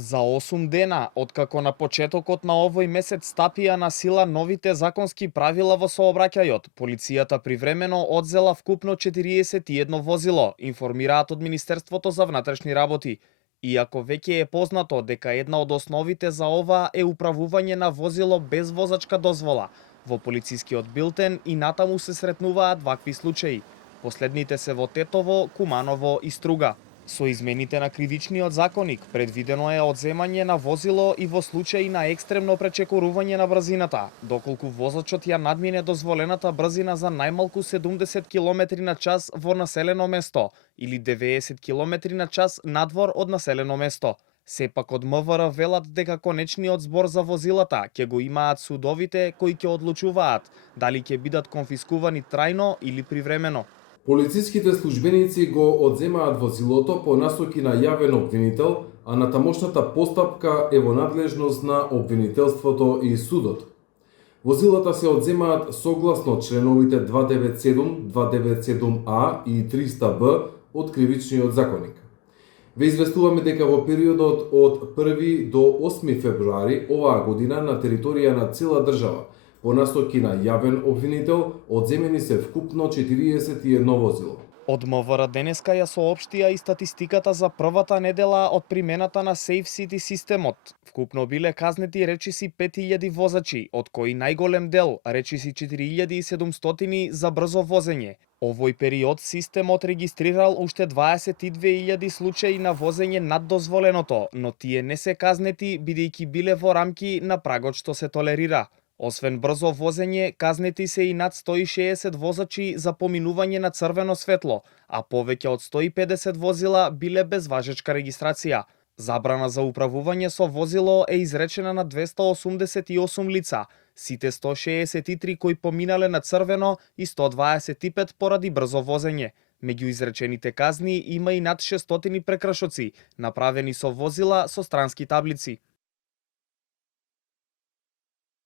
За 8 дена, откако на почетокот на овој месец стапија на сила новите законски правила во сообраќајот, полицијата привремено одзела вкупно 41 возило, информираат од Министерството за внатрешни работи. Иако веќе е познато дека една од основите за ова е управување на возило без возачка дозвола, во полицискиот билтен и натаму се сретнуваат вакви случаи. Последните се во Тетово, Куманово и Струга. Со измените на кривичниот законник предвидено е одземање на возило и во случаи на екстремно пречекорување на брзината, доколку возачот ја надмине дозволената брзина за најмалку 70 км на час во населено место или 90 км на час надвор од населено место. Сепак од МВР велат дека конечниот збор за возилата ќе го имаат судовите кои ќе одлучуваат дали ќе бидат конфискувани трајно или привремено. Полициските службеници го одземаат возилото по насоки на јавен обвинител, а натамошната постапка е во надлежност на обвинителството и судот. Возилата се одземаат согласно членовите 297, 297А и 300Б од кривичниот законник. Ве известуваме дека во периодот од 1 до 8 февруари оваа година на територија на цела држава по насоки на јавен обвинител одземени се вкупно 41 возило. Од МВР денеска ја соопштија и статистиката за првата недела од примената на Safe City системот. Вкупно биле казнети речиси 5000 возачи, од кои најголем дел, речиси 4700 за брзо возење. Овој период системот регистрирал уште 22.000 случаи на возење над дозволеното, но тие не се казнети бидејќи биле во рамки на прагот што се толерира. Освен брзо возење, казнети се и над 160 возачи за поминување на црвено светло, а повеќе од 150 возила биле без важечка регистрација. Забрана за управување со возило е изречена на 288 лица, сите 163 кои поминале на црвено и 125 поради брзо возење. Меѓу изречените казни има и над 600 прекршоци, направени со возила со странски таблици.